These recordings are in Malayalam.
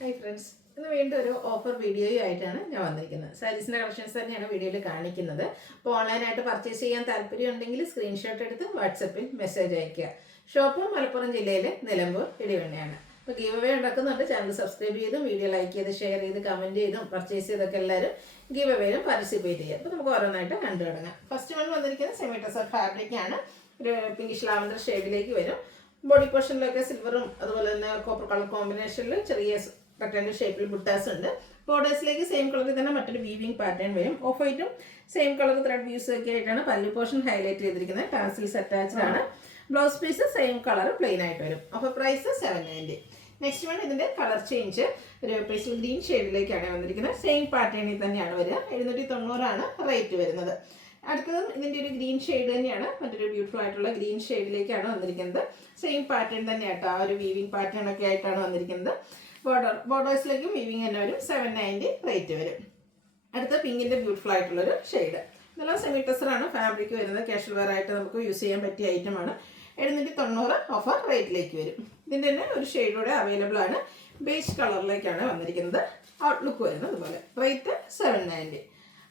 ഹായ് ഫ്രണ്ട്സ്, ഇന്ന് വീണ്ടും ഒരു ഓഫർ വീഡിയോയുമായിട്ടാണ് ഞാൻ വന്നിരിക്കുന്നത്. സാരീസിൻ്റെ കളക്ഷൻസ് തന്നെയാണ് വീഡിയോയിൽ കാണിക്കുന്നത്. അപ്പോൾ ഓൺലൈനായിട്ട് പർച്ചേസ് ചെയ്യാൻ താല്പര്യം ഉണ്ടെങ്കിൽ സ്ക്രീൻഷോട്ട് എടുത്ത് വാട്സപ്പിൽ മെസ്സേജ് അയയ്ക്കുക. ഷോപ്പ് മലപ്പുറം ജില്ലയിലെ നിലമ്പൂർ ഇടിവണ്ണയാണ്. അപ്പോൾ ഗീവ് അവേ നടക്കുന്നുണ്ട്. ചാനൽ സബ്സ്ക്രൈബ് ചെയ്തും വീഡിയോ ലൈക്ക് ചെയ്ത് ഷെയർ ചെയ്ത് കമൻറ്റ് ചെയ്തും പർച്ചേസ് ചെയ്തൊക്കെ എല്ലാവരും ഗീവ് അവേയിലും പാർട്ടിസിപ്പേറ്റ് ചെയ്യുക. അപ്പോൾ നമുക്ക് ഓരോന്നായിട്ട് കണ്ടു തുടങ്ങാം. ഫസ്റ്റ് വൺ വന്നിരിക്കുന്നത് സെമി ടെസർ ഫാബ്രിക്കാണ്. ഒരു പിങ്കിഷ് ലാവൻഡർ ഷെയ്ഡിലേക്ക് വരും. ബോഡി പോർഷനിലൊക്കെ സിൽവറും അതുപോലെ തന്നെ കോപ്പർ കളർ കോമ്പിനേഷനിൽ ചെറിയ റെക്ടാങ്കിൾ ഷേപ്പിൽ ബുട്ടാസ് ഉണ്ട്. ബോർഡേഴ്സിലേക്ക് സെയിം കളറിൽ തന്നെ മറ്റൊരു വീവിംഗ് പാറ്റേൺ വരും. ഓഫ് വൈറ്റും സെയിം കളർ ത്രെഡ് വ്യൂസ് ഒക്കെ ആയിട്ടാണ് പല്ലു പോർഷൻ ഹൈലൈറ്റ് ചെയ്തിരിക്കുന്നത്. ടാസിൽസ് അറ്റാച്ച്ഡ് ആണ്. Blouse piece same colour plain ആയിട്ട് വരും. അപ്പോൾ പ്രൈസ് 790. നെക്സ്റ്റ് വൺ ഇതിൻ്റെ കളർ ചേഞ്ച് ഒരു പേസ്റ്റൽ ഗ്രീൻ ഷെയ്ഡിലേക്കാണ് വന്നിരിക്കുന്നത്. സെയിം പാറ്റേണിൽ തന്നെയാണ് വരിക. 790 റേറ്റ് വരുന്നത്. അടുത്തത് ഇതിൻ്റെ ഒരു ഗ്രീൻ ഷെയ്ഡ് തന്നെയാണ്. മറ്റൊരു ബ്യൂട്ടിഫുൾ ആയിട്ടുള്ള ഗ്രീൻ ഷെയ്ഡിലേക്കാണ് വന്നിരിക്കുന്നത്. സെയിം പാറ്റേൺ തന്നെയാട്ടോ. ആ ഒരു വീവിംഗ് പാറ്റേൺ ഒക്കെ ആയിട്ടാണ് വന്നിരിക്കുന്നത്. ബോർഡേഴ്സിലേക്കും വീവിംഗ് തന്നെ വരും. 790 റേറ്റ് വരും. അടുത്ത പിങ്കിൻ്റെ ബ്യൂട്ടിഫുൾ ആയിട്ടുള്ളൊരു ഷെയ്ഡ്. ഇതെല്ലാം സെമി ടെസറാണ് ഫാബ്രിക് വരുന്നത്. കാഷ്വൽ വെയർ ആയിട്ട് നമുക്ക് യൂസ് ചെയ്യാൻ പറ്റിയ ഐറ്റമാണ്. 790 ഓഫർ റേറ്റിലേക്ക് വരും. ഇതിൻ്റെ തന്നെ ഒരു ഷെയ്ഡൂടെ അവൈലബിൾ ആണ്. ബേജ് കളറിലേക്കാണ് വന്നിരിക്കുന്നത്. ഔട്ട്ലുക്ക് വരുന്നത് അതുപോലെ. റേറ്റ് 790.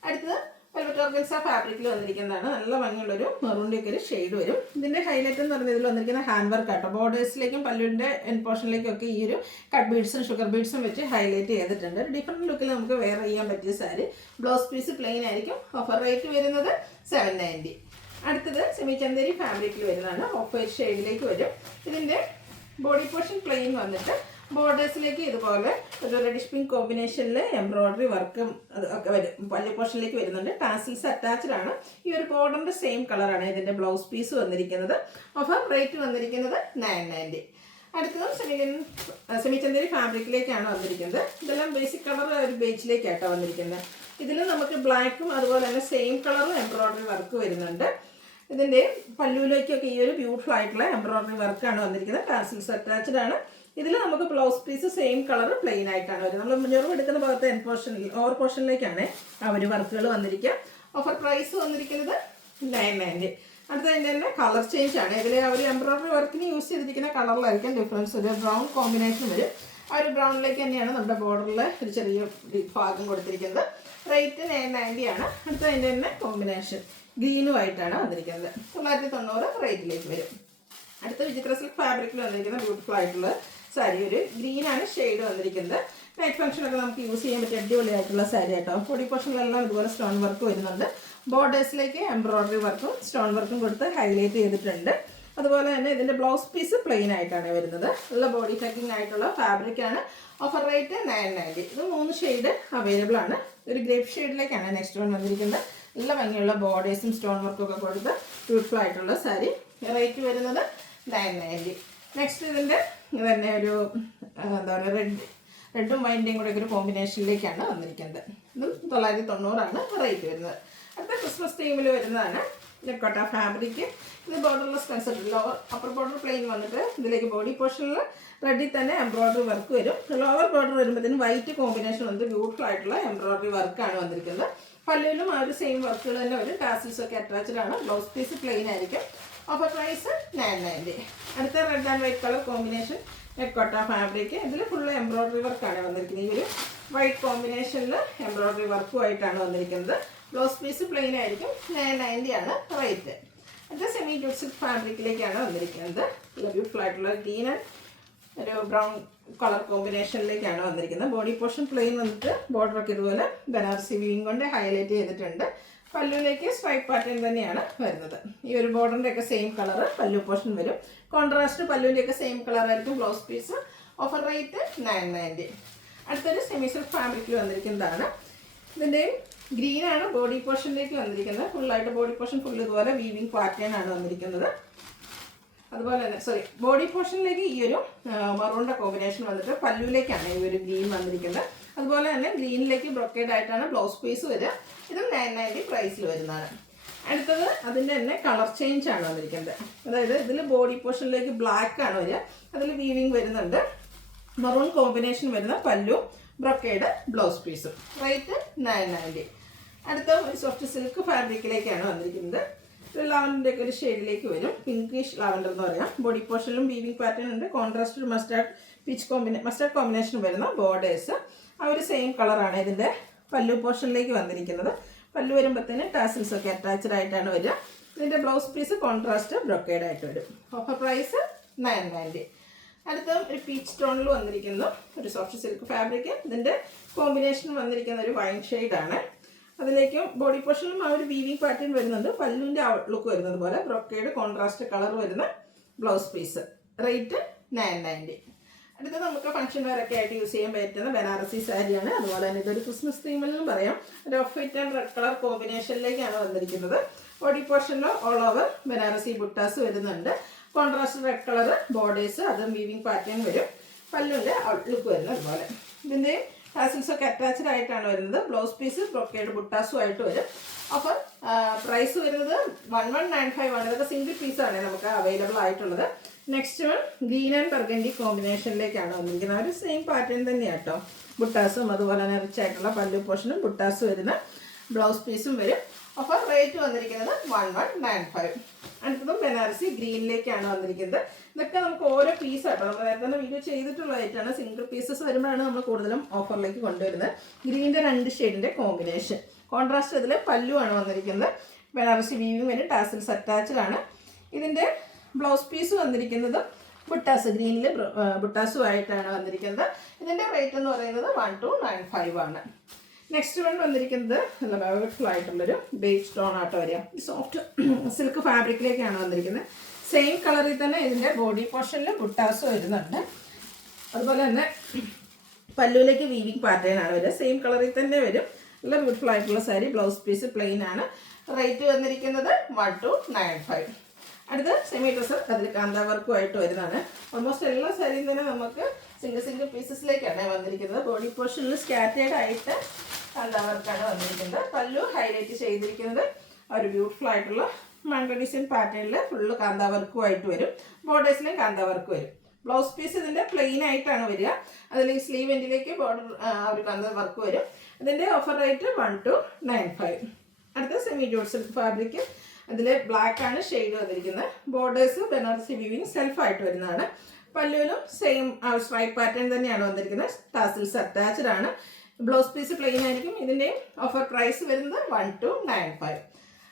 അടുത്തത് വെൽവെറ്റ് ഓർഗൻസ ഫാബ്രിക്കിൽ വന്നിരിക്കുന്നതാണ്. നല്ല ഭംഗിയുള്ളൊരു മെറൂണിൻ്റെ ഒക്കെ ഒരു ഷെയ്ഡ് വരും. ഇതിൻ്റെ ഹൈലൈറ്റ് എന്ന് പറയുന്നത് ഇതിൽ വന്നിരിക്കുന്ന ഹാൻഡ് വർക്ക് ആട്ടോ. ബോർഡേഴ്സിലേക്കും പല്ലുവിൻ്റെ എൻ പോർഷനിലേക്കും ഒക്കെ ഈ ഒരു കട്ട് ബീഡ്സും ഷുഗർ ബീഡ്സും വെച്ച് ഹൈലൈറ്റ് ചെയ്തിട്ടുണ്ട്. ഒരു ഡിഫറെൻറ്റ് ലുക്കിൽ നമുക്ക് വെയർ ചെയ്യാൻ പറ്റിയ സാരി. ബ്ലൗസ് പീസ് പ്ലെയിൻ ആയിരിക്കും. ഓഫർ റേറ്റ് വരുന്നത് 790. അടുത്തത് സെമി ചന്തേരി ഫാബ്രിക്കിൽ വരുന്നതാണ്. ഓഫ് വൈറ്റ് ഷെയ്ഡിലേക്ക് വരും. ഇതിൻ്റെ ബോഡി പോർഷൻ പ്ലെയിൻ വന്നിട്ട് ബോർഡേഴ്സിലേക്ക് ഇതുപോലെ ഒരു റെഡിഷ് പിങ്ക് കോമ്പിനേഷനിൽ എംബ്രോയ്ഡറി വർക്കും ഒക്കെ വരും. പല്ലു പോർഷനിലേക്ക് വരുന്നുണ്ട്. ടാസിൽസ് അറ്റാച്ച്ഡ് ആണ്. ഈ ഒരു ബോർഡറിൻ്റെ സെയിം കളറാണ് ഇതിൻ്റെ ബ്ലൗസ് പീസ് വന്നിരിക്കുന്നത്. ഓഫർ റേറ്റ് വന്നിരിക്കുന്നത് 990. അടുത്തതും സെമി ചന്തേരി ഫാബ്രിക്കിലേക്കാണ് വന്നിരിക്കുന്നത്. ഇതെല്ലാം ബേസിക് കളർ ഒരു ബേജിലേക്കായിട്ടാണ് വന്നിരിക്കുന്നത്. ഇതിൽ നമുക്ക് ബ്ലാക്കും അതുപോലെ തന്നെ സെയിം കളറും എംബ്രോയ്ഡറി വർക്ക് വരുന്നുണ്ട്. ഇതിൻ്റെ പല്ലുവിലേക്കൊക്കെ ഈ ഒരു ബ്യൂട്ടിഫുൾ ആയിട്ടുള്ള എംബ്രോയ്ഡറി വർക്കാണ് വന്നിരിക്കുന്നത്. ടാസിൽസ് അറ്റാച്ച്ഡ് ആണ്. ഇതിൽ നമുക്ക് blouse piece same colour plain ആയിട്ടാണ് വരുന്നത്. നമ്മൾ മുന്നോട്ട് എടുക്കുന്ന ഭാഗത്ത് എൻ പോർഷനിൽ ഓവർ പോർഷനിലേക്കാണ് ആ ഒരു വർക്കുകൾ വന്നിരിക്കുക. ഓഫർ പ്രൈസ് വന്നിരിക്കുന്നത് 990. അടുത്തതിൻ്റെ തന്നെ കളർ ചേഞ്ച് ആണ്. ഇതിൽ ആ ഒരു എംബ്രോയ്ഡറി വർക്കിന് യൂസ് ചെയ്തിരിക്കുന്ന കളറിലായിരിക്കും ഡിഫറൻസ്. ഒരു ബ്രൗൺ കോമ്പിനേഷൻ വരും. ആ ഒരു ബ്രൗണിലേക്ക് തന്നെയാണ് നമ്മുടെ ബോർഡറിൽ ഒരു ചെറിയ ഭാഗം കൊടുത്തിരിക്കുന്നത്. റേറ്റ് 990 ആണ്. അടുത്തതിൻ്റെ തന്നെ കോമ്പിനേഷൻ ഗ്രീനുമായിട്ടാണ് വന്നിരിക്കുന്നത്. 990 റേറ്റിലേക്ക് വരും. അടുത്ത വിചിത്ര സിൽക്ക് ഫാബ്രിക്കിൽ വന്നിരിക്കുന്ന ബ്യൂട്ടിഫുൾ ആയിട്ടുള്ള സാരി. ഒരു ഗ്രീനാണ് ഷെയ്ഡ് വന്നിരിക്കുന്നത്. നൈറ്റ് ഫംഗ്ഷനൊക്കെ നമുക്ക് യൂസ് ചെയ്യാൻ പറ്റിയ അടിപൊളിയായിട്ടുള്ള സാരി ആട്ടോ. ബോഡി പോർഷനിലെല്ലാം ഇതുപോലെ സ്റ്റോൺ വർക്ക് വരുന്നുണ്ട്. ബോർഡേഴ്സിലേക്ക് എംബ്രോയ്ഡറി വർക്കും സ്റ്റോൺ വർക്കും കൊടുത്ത് ഹൈലൈറ്റ് ചെയ്തിട്ടുണ്ട്. അതുപോലെ തന്നെ ഇതിൻ്റെ ബ്ലൗസ് പീസ് പ്ലെയിൻ ആയിട്ടാണ് വരുന്നത്. നല്ല ബോഡി ടക്കിംഗ് ആയിട്ടുള്ള ഫാബ്രിക്കാണ്. Offer rate 990. ഇത് 3 ഷെയ്ഡ് അവൈലബിൾ ആണ്. ഒരു ഗ്രേപ്പ് ഷെയ്ഡിലേക്കാണ് നെക്സ്റ്റ് വൺ വന്നിരിക്കുന്നത്. നല്ല ഭംഗിയുള്ള ബോർഡേഴ്സും സ്റ്റോൺ വർക്കും ഒക്കെ കൊടുത്ത് ബ്യൂട്ടിഫുൾ ആയിട്ടുള്ള സാരി. റേറ്റ് വരുന്നത് 990. നെക്സ്റ്റ് ഇതിൻ്റെ തന്നെ ഒരു എന്താ പറയുക റെഡും വൈൻ്റെയും കൂടെ ഒരു കോമ്പിനേഷനിലേക്കാണ് വന്നിരിക്കുന്നത്. ഇതും 990 റേറ്റ് വരുന്നത്. അടുത്ത ക്രിസ്മസ് ടൈമിൽ വരുന്നതാണ് നെക്കോട്ട ഫാബ്രിക്. ഇത് borderless concept. Lower upper border plain വന്നിട്ട് ഇതിലേക്ക് ബോഡി പോർഷനിൽ റെഡിൽ തന്നെ എംബ്രോയ്ഡറി വർക്ക് വരും. ലോവർ ബോർഡർ വരുമ്പോഴത്തേനും വൈറ്റ് കോമ്പിനേഷൻ വന്നിട്ട് ബ്യൂട്ടിഫുൾ ആയിട്ടുള്ള എംബ്രോയ്ഡറി വർക്കാണ് വന്നിരിക്കുന്നത്. പല്ലുവിലും ആ ഒരു സെയിം വർക്കുകൾ തന്നെ വരും. ടാസിൽസ് ഒക്കെ അറ്റാച്ച്ഡ് ആണ്. ബ്ലൗസ് പീസ് പ്ലെയിൻ ആയിരിക്കും. Offer price 990. അടുത്ത red and white colour combination നെക്കോട്ട ഫാബ്രിക്. ഇതിൽ ഫുള്ള് എംബ്രോയ്ഡറി വർക്കാണ് വന്നിരിക്കുന്നത്. ഈ ഒരു വൈറ്റ് കോമ്പിനേഷനിൽ എംബ്രോയ്ഡറി വർക്കുമായിട്ടാണ് വന്നിരിക്കുന്നത്. ബ്ലൗസ് പീസ് പ്ലെയിൻ ആയിരിക്കും. 990 ആണ് റേറ്റ്. അടുത്ത സെമി ജൂട്ട് സിൽക്ക് ഫാബ്രിക്കിലേക്കാണ് വന്നിരിക്കുന്നത്. നല്ല ബ്യൂട്ടിഫുൾ ആയിട്ടുള്ള ഗ്രീൻ ആൻഡ് ഒരു ബ്രൗൺ കളർ കോമ്പിനേഷനിലേക്കാണ് വന്നിരിക്കുന്നത്. ബോഡി പോർഷൻ പ്ലെയിൻ വന്നിട്ട് ബോർഡറൊക്കെ ഇതുപോലെ ബനാറസി വീവിംഗ് കൊണ്ട് ഹൈലൈറ്റ് ചെയ്തിട്ടുണ്ട്. പല്ലുവിലേക്ക് സ്ട്രൈപ്പ് പാറ്റേൺ തന്നെയാണ് വരുന്നത്. ഈ ഒരു ബോർഡറിൻ്റെ ഒക്കെ സെയിം കളർ പല്ലു പോർഷൻ വരും. കോൺട്രാസ്റ്റ് പല്ലുവിൻ്റെ ഒക്കെ സെയിം കളറായിരിക്കും ബ്ലൗസ് പീസ്. Offer rate 990. അടുത്തൊരു സെമി സിൽക്ക് ഫാബ്രിക്കിൽ വന്നിരിക്കുന്നതാണ്. ഇതിൻ്റെയും ഗ്രീനാണ് ബോഡി പോർഷനിലേക്ക് വന്നിരിക്കുന്നത്. ഫുള്ളായിട്ട് ബോഡി പോർഷൻ ഫുൾ ഇതുപോലെ വീവിംഗ് പാറ്റേൺ ആണ് വന്നിരിക്കുന്നത്. അതുപോലെ തന്നെ ബോഡി പോർഷനിലേക്ക് ഈ ഒരു മറൂണിൻ്റെ കോമ്പിനേഷൻ വന്നിട്ട് പല്ലുവിലേക്കാണ് ഈ ഒരു ഗ്രീൻ വന്നിരിക്കുന്നത്. അതുപോലെ തന്നെ ഗ്രീനിലേക്ക് ബ്രൊക്കേഡ് ആയിട്ടാണ് ബ്ലൗസ് പീസ് വരിക. ഇതും 990 പ്രൈസിൽ വരുന്നതാണ്. അടുത്തത് അതിൻ്റെ തന്നെ കളർ ചേഞ്ച് ആണ് വന്നിരിക്കുന്നത്. അതായത് ഇതിൽ ബോഡി പോർഷനിലേക്ക് ബ്ലാക്ക് ആണ് വരിക. അതിൽ വീവിംഗ് വരുന്നുണ്ട്. മറൂൺ കോമ്പിനേഷൻ വരുന്ന പല്ലു, ബ്രൊക്കേഡ് ബ്ലൗസ് പീസും. റേറ്റ് 990. അടുത്ത ഒരു സോഫ്റ്റ് സിൽക്ക് ഫാബ്രിക്കിലേക്കാണ് വന്നിരിക്കുന്നത്. ഒരു ലാവൻഡറിൻ്റെ ഒക്കെ ഒരു ഷെയ്ഡിലേക്ക് വരും. പിങ്കിഷ് ലാവൻഡർ എന്ന് പറയാം. ബോഡി പോർഷനിലും വീവിംഗ് പാറ്റേൺ ഉണ്ട്. കോൺട്രാസ്റ്റ് മസ്റ്റാർഡ് മസ്റ്റർഡ് കോമ്പിനേഷൻ വരുന്ന ബോർഡേഴ്സ്. ആ ഒരു സെയിം കളറാണ് ഇതിൻ്റെ പല്ലു പോർഷനിലേക്ക് വന്നിരിക്കുന്നത്. പല്ലു വരുമ്പോഴത്തേന് ടാസിൽസ് ഒക്കെ അറ്റാച്ച്ഡ് ആയിട്ടാണ് വരിക. ഇതിൻ്റെ ബ്ലൗസ് പീസ് കോൺട്രാസ്റ്റ് ബ്രൊക്കേഡ് ആയിട്ട് വരും. Offer price 990. അടുത്ത ഒരു പീച്ച് ടോണിൽ വന്നിരിക്കുന്നു ഒരു സോഫ്റ്റ് സിൽക്ക് ഫാബ്രിക്. ഇതിൻ്റെ കോമ്പിനേഷൻ വന്നിരിക്കുന്ന ഒരു വൈൻ ഷെയ്ഡാണ്. അതിലേക്കും ബോഡി പോർഷനിലും ആ ഒരു വീവിങ് പാറ്റേൺ വരുന്നുണ്ട്. പല്ലുവിൻ്റെ ഔട്ട്ലുക്ക് വരുന്നത് പോലെ ബ്രൊക്കേഡ് കോൺട്രാസ്റ്റ് കളർ വരുന്ന ബ്ലൗസ് പീസ്. റേറ്റ് 990. അടുത്ത നമുക്ക് ഫംഗ്ഷൻ വെയറൊക്കെ ആയിട്ട് യൂസ് ചെയ്യാൻ പറ്റുന്ന ബനാറസി സാരിയാണ്. അതുപോലെ തന്നെ ഇതൊരു ക്രിസ്മസ് തീമിലെന്നും പറയാം. ഒരു off white and red colour കോമ്പിനേഷനിലേക്കാണ് വന്നിരിക്കുന്നത്. ബോഡി പോർഷനിൽ ഓൾ ഓവർ ബനാറസി ബുട്ടാസ് വരുന്നുണ്ട്. കോൺട്രാസ്റ്റ് റെഡ് കളർ ബോർഡേഴ്സ്, അതും വീവിങ് പാറ്റേൺ വരും. പല്ലുവിൻ്റെ ഔട്ട്ലുക്ക് വരുന്നത് അതുപോലെ. ഇതിൻ്റെ ടാസിൽസ് ഒക്കെ അറ്റാച്ച്ഡ് ആയിട്ടാണ് വരുന്നത്. ബ്ലൗസ് പീസ് ബ്രൊക്കേഡ് ബുട്ടാസും ആയിട്ട് വരും. അപ്പോൾ പ്രൈസ് വരുന്നത് 1195 ആണ്. ഇതൊക്കെ സിംഗിൾ പീസാണ് നമുക്ക് അവൈലബിൾ ആയിട്ടുള്ളത്. Next one green and burgundy കോമ്പിനേഷനിലേക്കാണ് വന്നിരിക്കുന്നത്. ഒരു സെയിം പാറ്റേൺ തന്നെയാണ് കേട്ടോ. ബുട്ടാസും അതുപോലെ തന്നെ റിച്ച് ആയിട്ടുള്ള പല്ലു പോർഷനും ബുട്ടാസ് വരുന്ന ബ്ലൗസ് പീസും വരും. അപ്പോൾ റേറ്റ് വന്നിരിക്കുന്നത് 1195. അടുത്തതും ബനാറസി ഗ്രീനിലേക്കാണ് വന്നിരിക്കുന്നത്. ഇതൊക്കെ നമുക്ക് ഓരോ പീസാട്ടോ, നമ്മൾ നേരത്തെ തന്നെ വീഡിയോ ചെയ്തിട്ടുള്ളതായിട്ടാണ്. സിംഗിൾ പീസസ് വരുമ്പോഴാണ് നമ്മൾ കൂടുതലും ഓഫറിലേക്ക് കൊണ്ടുവരുന്നത്. ഗ്രീനിൻ്റെ 2 ഷെയ്ഡിൻ്റെ കോമ്പിനേഷൻ. കോൺട്രാസ്റ്റ് ഇതിൽ പല്ലുവാണ് വന്നിരിക്കുന്നത്. ബനാറസി വീവിങ് വരും. ടാസിൽസ് അറ്റാച്ച്ഡ് ആണ്. ഇതിൻ്റെ ബ്ലൗസ് പീസ് വന്നിരിക്കുന്നത് ബുട്ടാസ്, ഗ്രീനിൽ ബുട്ടാസും ആയിട്ടാണ് വന്നിരിക്കുന്നത്. ഇതിൻ്റെ റേറ്റ് എന്ന് പറയുന്നത് 1295 ആണ്. നെക്സ്റ്റ് വൺ വന്നിരിക്കുന്നത് നല്ല ബ്യൂട്ടിഫുൾ ആയിട്ടുള്ളൊരു ബേജ് ടോൺ ആട്ടോ വരിക. സോഫ്റ്റ് സിൽക്ക് ഫാബ്രിക്കിലേക്കാണ് വന്നിരിക്കുന്നത്. സെയിം കളറിൽ തന്നെ ഇതിൻ്റെ ബോഡി പോർഷനിൽ ബുട്ടാസ് വരുന്നുണ്ട്. അതുപോലെ തന്നെ പല്ലുവിലേക്ക് വീവിങ് പാറ്റേൺ ആണ് വരിക. സെയിം കളറിൽ തന്നെ വരും. നല്ല ബ്യൂട്ടിഫുൾ ആയിട്ടുള്ള സാരി. ബ്ലൗസ് പീസ് പ്ലെയിൻ ആണ്. റേറ്റ് വന്നിരിക്കുന്നത് 1295. അടുത്ത് സെമി ഡ്രസ്സ് അതിൽ കാന്ത വർക്കുമായിട്ട് വരുന്നതാണ്. ഓൾമോസ്റ്റ് എല്ലാ സാരിയും തന്നെ നമുക്ക് സിംഗിൾ പീസസിലേക്കാണ് വന്നിരിക്കുന്നത്. ബോഡി പോർഷനിൽ സ്കാറ്റേഡ് ആയിട്ട് കാന്ത വർക്കാണ് വന്നിരിക്കുന്നത്. പല്ലു ഹൈലൈറ്റ് ചെയ്തിരിക്കുന്നത് ഒരു ബ്യൂട്ടിഫുൾ ആയിട്ടുള്ള മംഗ ഡിസൈൻ പാറ്റേണിൽ ഫുള്ള് കാന്ത വർക്കുമായിട്ട് വരും. ബോർഡേഴ്സിലും കാന്ത വർക്ക് വരും. ബ്ലൗസ് പീസ് ഇതിൻ്റെ പ്ലെയിൻ ആയിട്ടാണ് വരിക. അതിൽ ഈ സ്ലീവ് എൻഡിലേക്ക് ബോർഡർ ഒരു കാന്ത വർക്ക് വരും. ഇതിൻ്റെ ഓഫർ റേറ്റ് 1295. അടുത്ത സെമി ജോഡ് സിൽക്ക് ഫാബ്രിക്. അതിൽ ബ്ലാക്ക് ആണ് ഷെയ്ഡ് വന്നിരിക്കുന്നത്. ബോർഡേഴ്സ് ബനാറസി വീവിങ് സെൽഫായിട്ട് വരുന്നതാണ്. പല്ലുവിലും സെയിം സ്ട്രൈപ്പ് പാറ്റേൺ തന്നെയാണ് വന്നിരിക്കുന്നത്. ടാസിൽസ് അറ്റാച്ച്ഡ് ആണ്. ബ്ലൗസ് പീസ് പ്ലെയിൻ ആയിരിക്കും. ഇതിൻ്റെ ഓഫർ പ്രൈസ് വരുന്നത് 1295.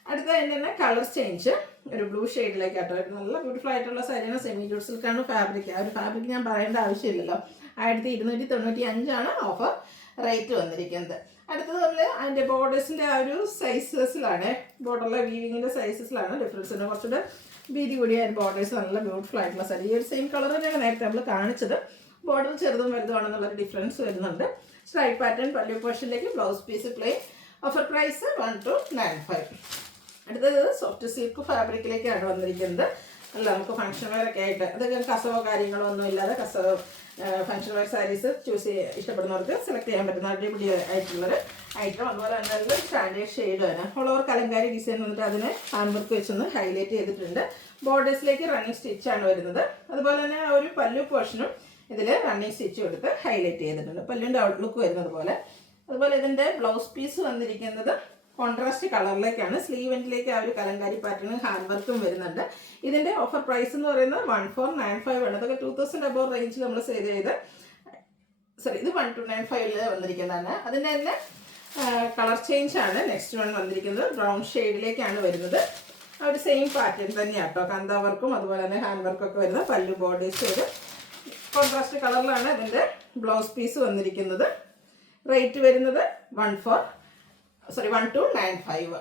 അടുത്ത തന്നെ കളർ ചേഞ്ച് ഒരു ബ്ലൂ ഷെയ്ഡിലേക്കാട്ടോ. നല്ല ബ്യൂട്ടിഫുൾ ആയിട്ടുള്ള സാരിയാണ്. സെമി ജോഡ് സിൽക്കാണ് ഫാബ്രിക്. ആ ഒരു ഫാബ്രിക് ഞാൻ പറയേണ്ട ആവശ്യമില്ലല്ലോ. 1295 ഓഫർ റേറ്റ് വന്നിരിക്കുന്നത്. അടുത്തത് നമ്മൾ അതിൻ്റെ ബോർഡേഴ്സിൻ്റെ ആ ഒരു സൈസസിലാണ്, ബോർഡറിലെ വീവിങ്ങിൻ്റെ സൈസസിലാണ് ഡിഫറൻസ്. കുറച്ചുകൂടെ വീതി കൂടിയ ബോർഡേഴ്സ് നല്ല ബ്യൂട്ടിഫുൾ ആയിട്ടുള്ള സാരി. ഈ ഒരു സെയിം കളർ തന്നെയാണ് നേരത്തെ നമ്മൾ കാണിച്ചത്. ബോർഡർ ചെറുതും വലുതുമാണെന്നുള്ളൊരു ഡിഫറൻസ് വരുന്നുണ്ട്. സ്ട്രൈപ്പ് പാറ്റേൺ പല്ലു പോർഷനിലേക്ക് blouse piece plain. Offer price 1295. അടുത്തത് സോഫ്റ്റ് സിൽക്ക് ഫാബ്രിക്കിലേക്കാണ് വന്നിരിക്കുന്നത്. അല്ല നമുക്ക് ഫംഗ്ഷൻ വെയറൊക്കെ ആയിട്ട് അതൊക്കെ കസവോ കാര്യങ്ങളോ ഒന്നും ഇല്ലാതെ കസവോ ഫംഗ്ഷൻ വെയർ സാരീസ് ചൂസ് ഇഷ്ടപ്പെടുന്നവർക്ക് സെലക്ട് ചെയ്യാൻ പറ്റുന്ന അടിപൊളി ആയിട്ടുള്ളൊരു ഐറ്റം. അതുപോലെ തന്നെ സ്റ്റാൻഡേർഡ് ഷെയ്ഡാണ്. ഓൾ ഓവർ കലങ്കാരി ഡിസൈൻ വന്നിട്ട് അതിനെ ഹാൻഡ് വർക്ക് വെച്ചൊന്ന് ഹൈലൈറ്റ് ചെയ്തിട്ടുണ്ട്. ബോർഡേഴ്സിലേക്ക് റണ്ണിങ് സ്റ്റിച്ചാണ് വരുന്നത്. അതുപോലെ തന്നെ ആ ഒരു പല്ലു പോർഷനും ഇതിൽ റണ്ണിങ് സ്റ്റിച്ച് കൊടുത്ത് ഹൈലൈറ്റ് ചെയ്തിട്ടുണ്ട്. പല്ലുവിൻ്റെ ഔട്ട്ലുക്ക് വരുന്നത് പോലെ. അതുപോലെ ഇതിൻ്റെ ബ്ലൗസ് പീസ് വന്നിരിക്കുന്നത് കോൺട്രാസ്റ്റ് കളറിലേക്കാണ്. സ്ലീവ് എൻഡിലേക്ക് ആ ഒരു കലങ്കാരി പാറ്റേൺ ഹാൻഡ് വർക്കും വരുന്നുണ്ട്. ഇതിൻ്റെ ഓഫർ പ്രൈസ് എന്ന് പറയുന്നത് 1495 ആണ്. അതൊക്കെ 2000 അബോവ് റേഞ്ചിൽ നമ്മൾ സെയിൽ ചെയ്ത് ഇത് 1295 വന്നിരിക്കുന്നതാണ്. അതിൻ്റെ തന്നെ കളർ ചേഞ്ച് ആണ് നെക്സ്റ്റ് വൺ വന്നിരിക്കുന്നത്. ബ്രൗൺ ഷെയ്ഡിലേക്കാണ് വരുന്നത്. ആ ഒരു സെയിം പാറ്റേൺ തന്നെയാണ് കേട്ടോ. കാന്ത വർക്കും അതുപോലെ തന്നെ ഹാൻഡ് വർക്കൊക്കെ വരുന്ന പല്ലു ബോർഡേഴ്സ് വരും. കോൺട്രാസ്റ്റ് കളറിലാണ് ഇതിൻ്റെ ബ്ലൗസ് പീസ് വന്നിരിക്കുന്നത്. റേറ്റ് വരുന്നത് 1295.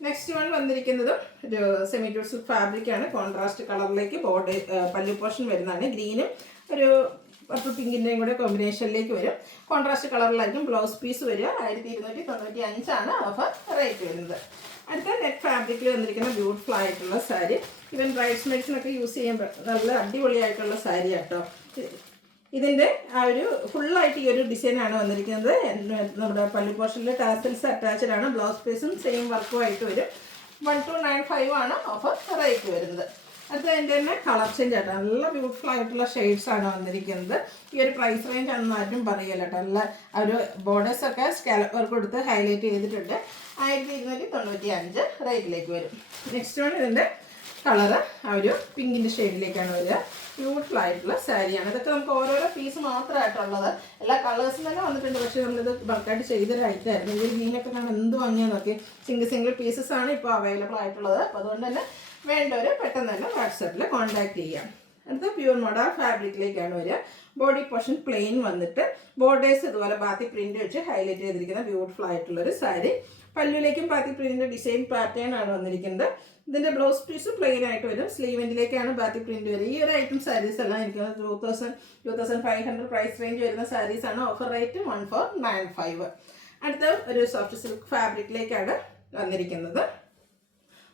നെക്സ്റ്റ് വൺ വന്നിരിക്കുന്നത് ഒരു സെമി ജോഡ് സിൽക്ക് ഫാബ്രിക്കാണ്. കോൺട്രാസ്റ്റ് കളറിലേക്ക് ബോർഡർ പല്ലു പോർഷൻ വരുന്നതാണ്. ഗ്രീനും ഒരു പർപ്പിൾ പിങ്കിൻ്റെയും കൂടെ കോമ്പിനേഷനിലേക്ക് വരും. കോൺട്രാസ്റ്റ് കളറിലായിരിക്കും ബ്ലൗസ് പീസ് വരിക. 1295 ഓഫർ റേറ്റ് വരുന്നത്. അടുത്ത നെറ്റ് ഫാബ്രിക്കിൽ വന്നിരിക്കുന്ന ബ്യൂട്ടിഫുൾ ആയിട്ടുള്ള സാരി. ഈവൻ ബ്രൈഡ്സ് മെയ്ഡ്സിനൊക്കെ യൂസ് ചെയ്യാൻ നല്ല അടിപൊളിയായിട്ടുള്ള സാരി കേട്ടോ. ഇതിൻ്റെ ആ ഒരു ഫുള്ളായിട്ട് ഈ ഒരു ഡിസൈനാണ് വന്നിരിക്കുന്നത്. നമ്മുടെ പല്ലു പോർഷനിൽ ടാസൽസ് അറ്റാച്ച്ഡ് ആണ്. ബ്ലൗസ് പീസും സെയിം വർക്കുമായിട്ട് വരും. 1295 ഓഫർ റേറ്റ് വരുന്നത്. അടുത്ത അതിൻ്റെ തന്നെ കളർ ചേഞ്ച് ആട്ടോ. നല്ല ബ്യൂട്ടിഫുൾ ആയിട്ടുള്ള ഷെയ്ഡ്സാണ് വന്നിരിക്കുന്നത്. ഈ ഒരു പ്രൈസ് റേഞ്ച് ആണെന്ന് ആരും പറയല്ല കേട്ടോ. നല്ല ആ ഒരു ബോർഡേഴ്സൊക്കെ സ്കാലപ്പ് വർക്ക് കൊടുത്ത് ഹൈലൈറ്റ് ചെയ്തിട്ടുണ്ട്. 1295 റേറ്റിലേക്ക് വരും. നെക്സ്റ്റ് വൺ ഇതിൻ്റെ കളറ് ആ ഒരു പിങ്കിൻ്റെ ഷെയ്ഡിലേക്കാണ് വരിക. ബ്യൂട്ടിഫുൾ ആയിട്ടുള്ള സാരിയാണ്. ഇതൊക്കെ നമുക്ക് ഓരോരോ പീസ് മാത്രമായിട്ടുള്ളത്, എല്ലാ കളേഴ്സും തന്നെ വന്നിട്ടുണ്ട്. പക്ഷേ നമ്മളിത് ബൾക്കായിട്ട് ചെയ്തൊരു ഐറ്റമായിരുന്നു. ഈ ഗ്രീനൊക്കെ കാണാൻ എന്ത് ഭംഗിയാന്ന് നോക്കി. സിംഗിൾ പീസസ് ആണ് ഇപ്പോൾ അവൈലബിൾ ആയിട്ടുള്ളത്. അപ്പോൾ അതുകൊണ്ട് തന്നെ വേണ്ടവർ പെട്ടെന്ന് തന്നെ വാട്സാപ്പിൽ കോൺടാക്ട് ചെയ്യാം. അടുത്ത പ്യൂർ മോഡൽ ഫാബ്രിക്കിലേക്കാണ് വരിക. ബോഡി പോർഷൻ പ്ലെയിൻ വന്നിട്ട് ബോർഡേഴ്സ് ഇതുപോലെ ബാത്തി പ്രിന്റ് വെച്ച് ഹൈലൈറ്റ് ചെയ്തിരിക്കുന്ന ബ്യൂട്ടിഫുൾ ആയിട്ടുള്ളൊരു സാരി. പല്ലുവിലേക്കും ബാത്തി പ്രിന്റിന്റെ ഡിസൈൻ പാറ്റേൺ ആണ് വന്നിരിക്കുന്നത്. ഇതിന്റെ ബ്ലൗസ് പീസ് പ്ലെയിൻ ആയിട്ട് വരും. സ്ലീവെന്റിലേക്കാണ് ബാത്തി പ്രിന്റ് വരിക. ഈ ഒരു ഐറ്റം സാരീസ് എല്ലാം എനിക്ക് 2500 പ്രൈസ് റേഞ്ച് വരുന്ന സാരീസ് ആണ്. Offer rate 1495. അടുത്ത ഒരു സോഫ്റ്റ് സിൽക്ക് ഫാബ്രിക്കിലേക്കാണ് വന്നിരിക്കുന്നത്.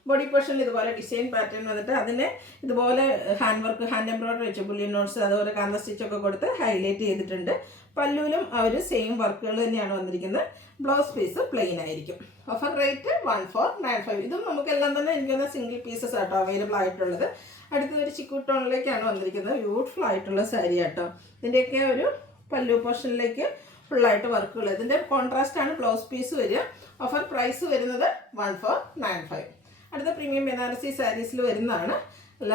ബോഡി പോർഷനിൽ ഇതുപോലെ ഡിസൈൻ പാറ്റേൺ വന്നിട്ട് അതിനെ ഇതുപോലെ ഹാൻഡ് എംബ്രോയിഡറി വെച്ച് ബുള്ളിയൻ നോട്ട്സ് അതുപോലെ കാന്ത സ്റ്റിച്ചൊക്കെ കൊടുത്ത് ഹൈലൈറ്റ് ചെയ്തിട്ടുണ്ട്. പല്ലുവിലും അവർ സെയിം വർക്കുകൾ തന്നെയാണ് വന്നിരിക്കുന്നത്. ബ്ലൗസ് പീസ് പ്ലെയിൻ ആയിരിക്കും. Offer rate 1495. ഇതും നമുക്കെല്ലാം തന്നെ എനിക്ക് സിംഗിൾ പീസസ് ആട്ടോ അവൈലബിൾ ആയിട്ടുള്ളത്. അടുത്തൊരു ചിക്കു ടോണിലേക്കാണ് വന്നിരിക്കുന്നത്. ബ്യൂട്ടിഫുൾ ആയിട്ടുള്ള സാരി ആട്ടോ. ഇതിൻ്റെയൊക്കെ ഒരു പല്ലു പോർഷനിലേക്ക് ഫുള്ളായിട്ട് വർക്കുകൾ. ഇതിൻ്റെ കോൺട്രാസ്റ്റ് ആണ് ബ്ലൗസ് പീസ് വരിക. ഓഫർ പ്രൈസ് വരുന്നത് 1495. അടുത്ത പ്രീമിയം ബനാറസി സാരീസിൽ വരുന്നതാണ്. അല്ല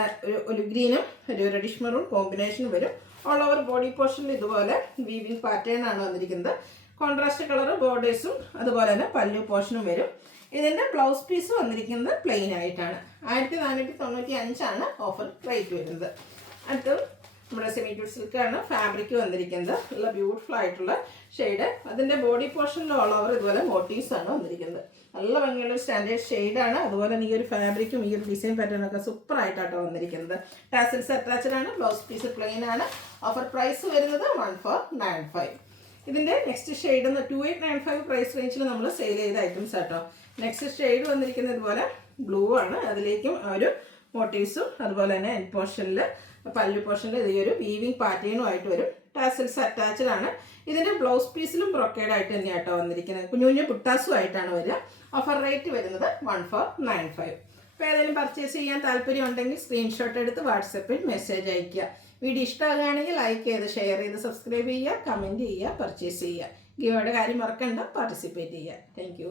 ഒരു ഗ്രീനും ഒരു റെഡിഷ് മെറൂൺ കോമ്പിനേഷൻ വരും. ഓൾ ഓവർ ബോഡി പോർഷനിൽ ഇതുപോലെ വീവിങ് പാറ്റേൺ ആണ് വന്നിരിക്കുന്നത്. കോൺട്രാസ്റ്റ് കളർ ബോർഡേഴ്സും അതുപോലെ തന്നെ പല്ലു പോർഷനും വരും. ഇതിൻ്റെ ബ്ലൗസ് പീസ് വന്നിരിക്കുന്നത് പ്ലെയിൻ ആയിട്ടാണ്. 1495 ഓഫർ റേറ്റ് വരുന്നത്. അടുത്ത നമ്മുടെ സെമി ട്യൂഡ് സിൽക്കാണ് ഫാബ്രിക് വന്നിരിക്കുന്നത്. നല്ല ബ്യൂട്ടിഫുൾ ആയിട്ടുള്ള ഷെയ്ഡ്. അതിൻ്റെ ബോഡി പോർഷനിൽ ഓൾ ഓവർ ഇതുപോലെ മോട്ടീവ്സ് ആണ് വന്നിരിക്കുന്നത്. നല്ല ഭംഗിയുള്ള ഒരു സ്റ്റാൻഡേർഡ് ഷെയ്ഡാണ്. അതുപോലെ തന്നെ ഈ ഒരു ഫാബ്രിക്കും ഈ ഒരു ഡിസൈൻ പാറ്റേണൊക്കെ സൂപ്പർ ആയിട്ടാട്ടോ വന്നിരിക്കുന്നത്. ടാസൽസ് അറ്റാച്ച്ഡ് ആണ്. ബ്ലൗസ് പീസ് പ്ലെയിൻ ആണ്. ഓഫർ പ്രൈസ് വരുന്നത് 1495. ഇതിൻ്റെ നെക്സ്റ്റ് ഷെയ്ഡ് 2895 പ്രൈസ് റേഞ്ചിൽ നമ്മൾ സെയിൽ ചെയ്ത ഐറ്റംസ് ആട്ടോ. നെക്സ്റ്റ് ഷെയ്ഡ് വന്നിരിക്കുന്നത് ഇതുപോലെ ബ്ലൂ ആണ്. അതിലേക്കും ഒരു മോട്ടീവ്സും അതുപോലെ തന്നെ എൻഡ് പോർഷനിൽ പല്ലു പോർഷനിൽ ഈ ഒരു വീവിങ് പാറ്റേണും ആയിട്ട് വരും. ടാസൽസ് അറ്റാച്ച്ഡ് ആണ്. ഇതിൻ്റെ ബ്ലൗസ് പീസിലും ബ്രൊക്കേഡ് ആയിട്ട് തന്നെയാട്ടോ വന്നിരിക്കുന്നത്. കുഞ്ഞു കുഞ്ഞു പുട്ടാസും ആയിട്ടാണ് വരിക. ഓഫർ റേറ്റ് വരുന്നത് 1495. അപ്പോൾ ഏതെങ്കിലും പർച്ചേസ് ചെയ്യാൻ താല്പര്യം ഉണ്ടെങ്കിൽ സ്ക്രീൻഷോട്ട് എടുത്ത് വാട്സപ്പിൽ മെസ്സേജ് അയയ്ക്കുക. വീഡിയോ ഇഷ്ടമാകുകയാണെങ്കിൽ ലൈക്ക് ചെയ്ത് ഷെയർ ചെയ്ത് സബ്സ്ക്രൈബ് ചെയ്യുക, കമൻറ്റ് ചെയ്യുക, പർച്ചേസ് ചെയ്യുക. ഗിവയുടെ കാര്യം മറക്കണ്ട, പാർട്ടിസിപ്പേറ്റ് ചെയ്യുക. താങ്ക്